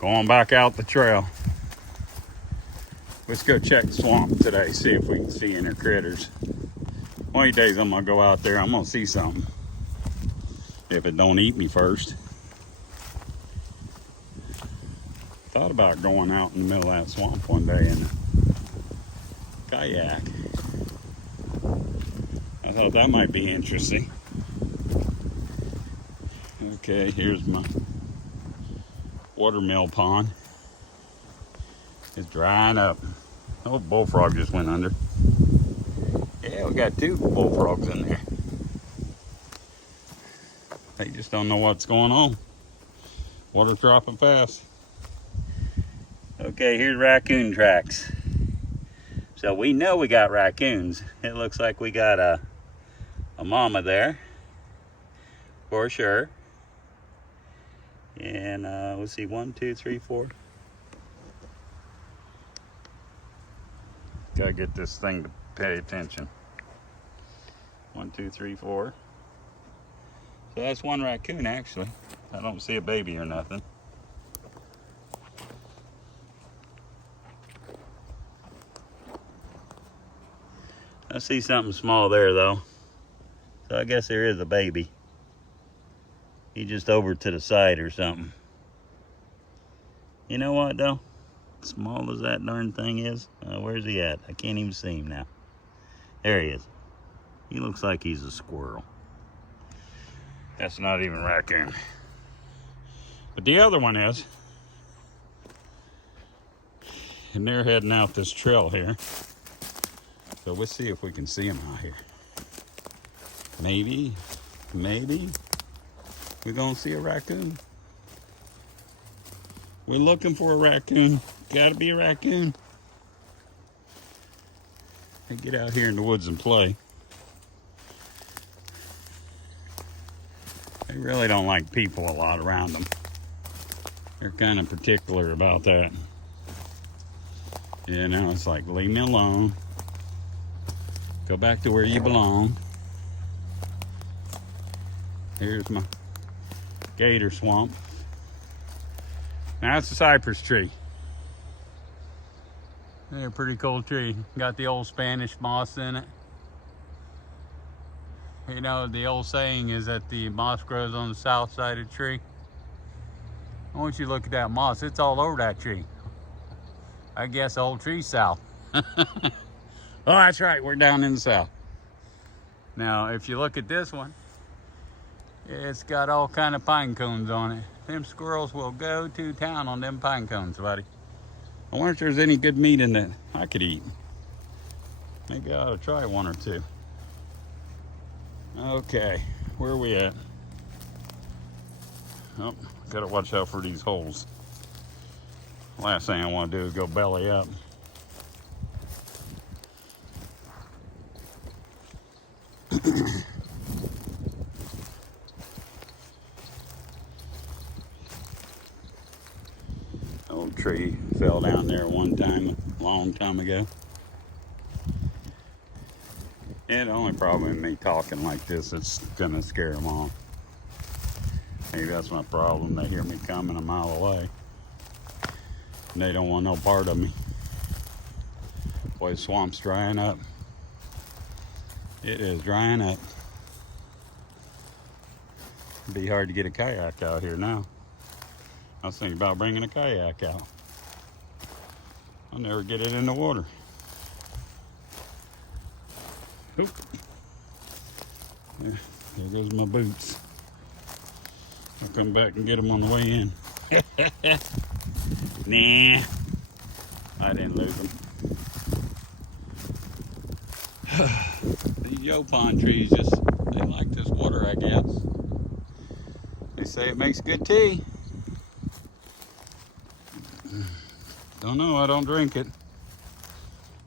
Going back out the trail. Let's go check the swamp today, see if we can see any critters. One of these days I'm gonna go out there, I'm gonna see something. If it don't eat me first. Thought about going out in the middle of that swamp one day in a kayak. I thought that might be interesting. Okay, here's my watermill pond. It's drying up. Oh, bullfrog just went under. Yeah, we got 2 bullfrogs in there. They just don't know what's going on. Water's dropping fast. Okay, here's Raccoon Tracks. So we know we got raccoons. It looks like we got a mama there, for sure. And let's see, 1, 2, 3, 4. Gotta get this thing to pay attention. 1, 2, 3, 4. So that's 1 raccoon actually. I don't see a baby or nothing. I see something small there though. So I guess there is a baby. He's just over to the side or something. You know what though? Small as that darn thing is. Where's he at? I can't even see him now. There he is. He looks like he's a squirrel. That's not even raccoon. But the other one is. And they're heading out this trail here. So let's see if we can see them out here. Maybe we're gonna see a raccoon. We're looking for a raccoon. Gotta be a raccoon. They get out here in the woods and play. They really don't like people a lot around them. They're kind of particular about that. You know, it's like, leave me alone. Go back to where you belong. Here's my gator swamp. Now it's a cypress tree. They're a pretty cool tree. Got the old Spanish moss in it. You know, the old saying is that the moss grows on the south side of the tree. I want you to look at that moss. It's all over that tree. I guess the whole tree's south. Oh, that's right. We're down in the south. Now, if you look at this one, it's got all kind of pine cones on it. Them squirrels will go to town on them pine cones, buddy. I wonder if there's any good meat in that I could eat. Maybe I ought to try 1 or 2. Okay, where are we at? Oh, gotta watch out for these holes. Last thing I want to do is go belly up. Old tree fell down there one time, a long time ago. Yeah, the only problem with me talking like this, it's gonna scare them off. Maybe that's my problem. They hear me coming a mile away. And they don't want no part of me. Boy, the swamp's drying up. It is drying up. It'd be hard to get a kayak out here now. I was thinking about bringing a kayak out. I'll never get it in the water. Oop. There goes my boots. I'll come back and get them on the way in. Nah, I didn't lose them. These yopon trees they like this water, I guess. They say it makes good tea. Don't know, I don't drink it.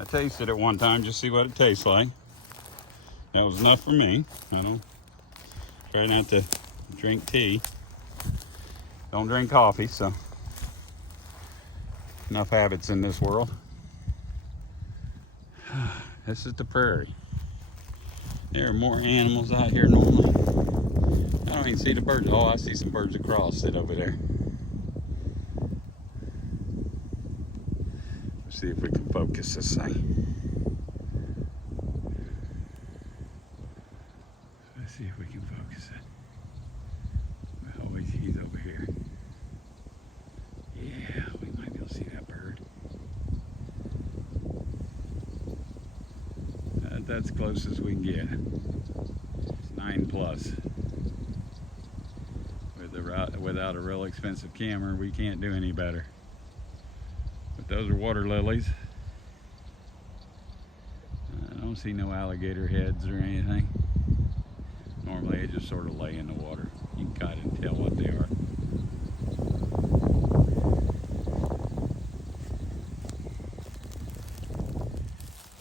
I tasted it one time just to see what it tastes like. That was enough for me. I don't try not to drink tea. Don't drink coffee, so enough habits in this world. This is the prairie. There are more animals out here normally. I don't even see the birds. Oh, I see some birds across it over there. see if we can focus this thing. Let's see if we can focus it. Oh, he's over here. Yeah, we might be able to see that bird. That's close as we can get. It's 9+. Without a real expensive camera, we can't do any better. But those are water lilies. I don't see no alligator heads or anything. Normally they just sort of lay in the water. You can kind of tell what they are.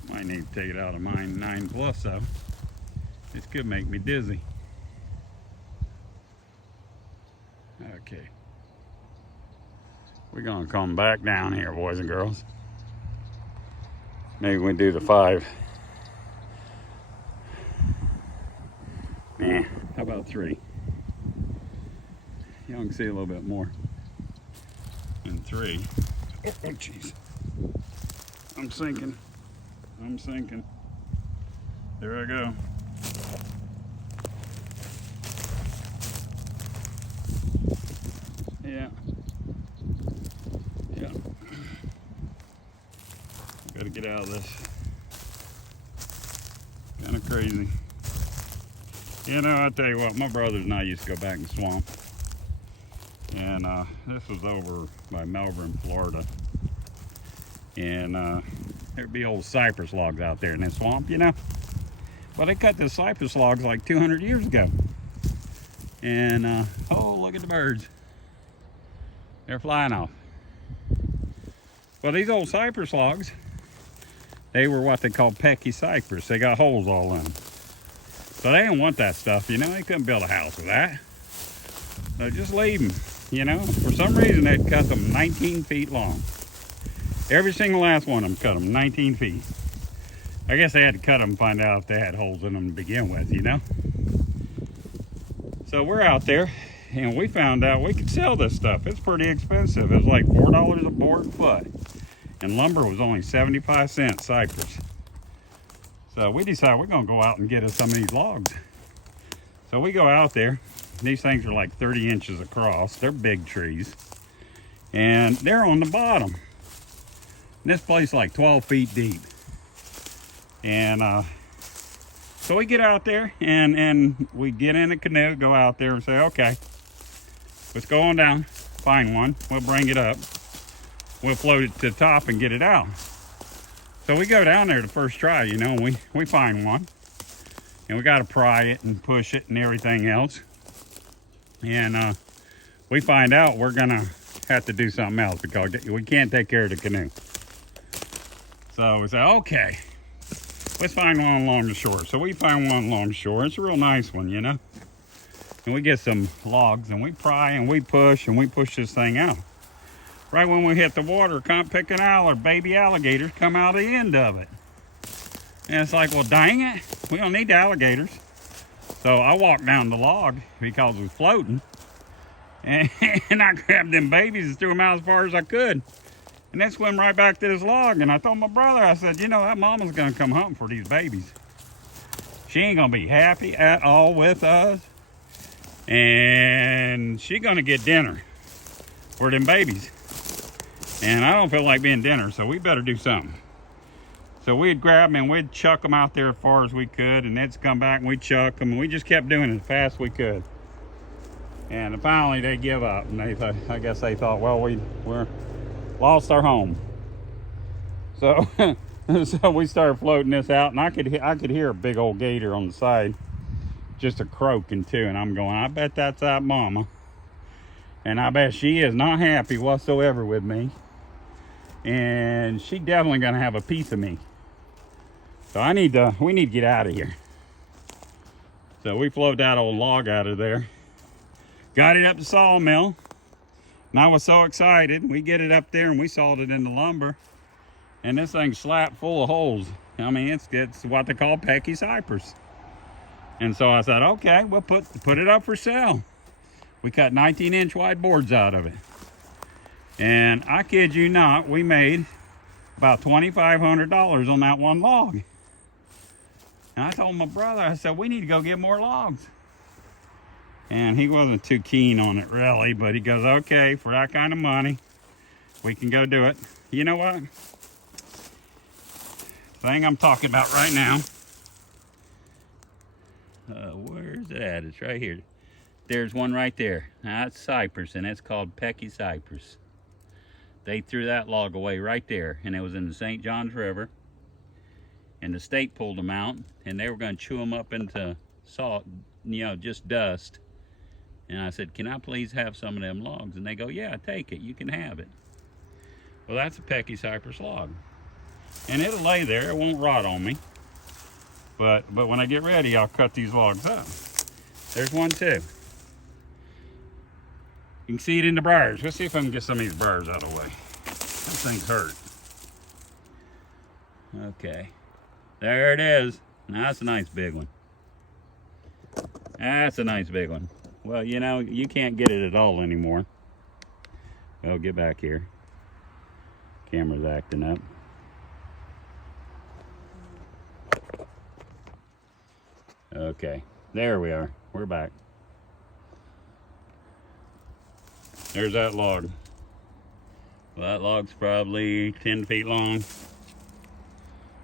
Might need to take it out of mine 9+ though. This could make me dizzy. Okay. We're gonna come back down here, boys and girls. Maybe we do the 5. Nah, how about 3? Y'all can see a little bit more. And 3. Oh, jeez. I'm sinking. I'm sinking. There I go. Yeah. Yeah. Gotta get out of this. Kind of crazy. You know, I tell you what, my brothers and I used to go back in the swamp. And this was over by Melbourne, Florida. And there'd be old cypress logs out there in this swamp, you know. But they cut the cypress logs like 200 years ago. And, oh, look at the birds. They're flying off. Well, these old cypress logs, they were what they call pecky cypress. They got holes all in them. So they didn't want that stuff, you know. They couldn't build a house with that. So just leave them, you know. For some reason, they'd cut them 19 feet long. Every single last one of them cut them 19 feet. I guess they had to cut them and find out if they had holes in them to begin with, you know. So we're out there. And we found out we could sell this stuff. It's pretty expensive. It was like $4 a board foot. And lumber was only 75 cents cypress. So we decided we're gonna go out and get us some of these logs. So we go out there. These things are like 30 inches across. They're big trees. And they're on the bottom. And this place is like 12 feet deep. And so we get out there and we get in a canoe, go out there and say, okay, let's go on down, find one, we'll bring it up, we'll float it to the top and get it out. So we go down there the first try, you know, and we find one. And we got to pry it and push it and everything else. And we find out we're going to have to do something else because we can't take care of the canoe. So we say, okay, let's find one along the shore. So we find one along the shore. It's a real nice one, you know. And we get some logs and we pry and we push this thing out. Right when we hit the water, come pick an owl, baby alligators come out of the end of it. And it's like, well, dang it, we don't need the alligators. So I walked down the log because it was floating. And I grabbed them babies and threw them out as far as I could. And then swim right back to this log. And I told my brother, I said, you know, that mama's gonna come hunting for these babies. She ain't gonna be happy at all with us. And she gonna get dinner for them babies. And I don't feel like being dinner, so we better do something. So we'd grab them and we'd chuck them out there as far as we could, and they'd come back and we'd chuck them, and we just kept doing it as fast as we could. And finally they give up, and I guess they thought, well, we're lost our home. So so we started floating this out, and I could hear a big old gator on the side, just a croaking too, and I'm going, I bet that's that mama. And I bet she is not happy whatsoever with me. And she definitely gonna have a piece of me. So we need to get out of here. So we floated that old log out of there. Got it up to sawmill. And I was so excited. We get it up there and we sawed it into lumber. And this thing's slapped full of holes. I mean, it's what they call pecky cypress. And so I said, okay, we'll put it up for sale. We cut 19-inch wide boards out of it. And I kid you not, we made about $2,500 on that one log. And I told my brother, I said, we need to go get more logs. And he wasn't too keen on it really, but he goes, okay, for that kind of money, we can go do it. You know what? The thing I'm talking about right now, where's it at? It's right here. There's one right there. That's cypress, and it's called Pecky cypress. They threw that log away right there, and it was in the St. Johns River. And the state pulled them out, and they were going to chew them up into salt, you know, just dust. And I said, can I please have some of them logs? And they go, yeah, take it. You can have it. Well, that's a Pecky cypress log. And it'll lay there. It won't rot on me. But when I get ready, I'll cut these logs up. There's one too. You can see it in the briars. Let's see if I can get some of these briars out of the way. Those things hurt. Okay. There it is. Now that's a nice big one. That's a nice big one. Well, you know, you can't get it at all anymore. Well, get back here. Camera's acting up. Okay, there we are. We're back. There's that log. Well, that log's probably 10 feet long.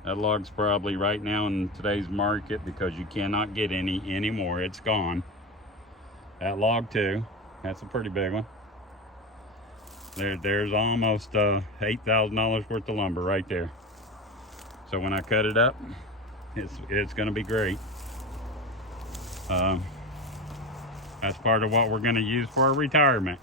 That log's probably right now in today's market, because you cannot get any anymore. It's gone. That log too. That's a pretty big one. There's almost $8,000 worth of lumber right there. So when I cut it up, it's going to be great. That's part of what we're going to use for our retirement.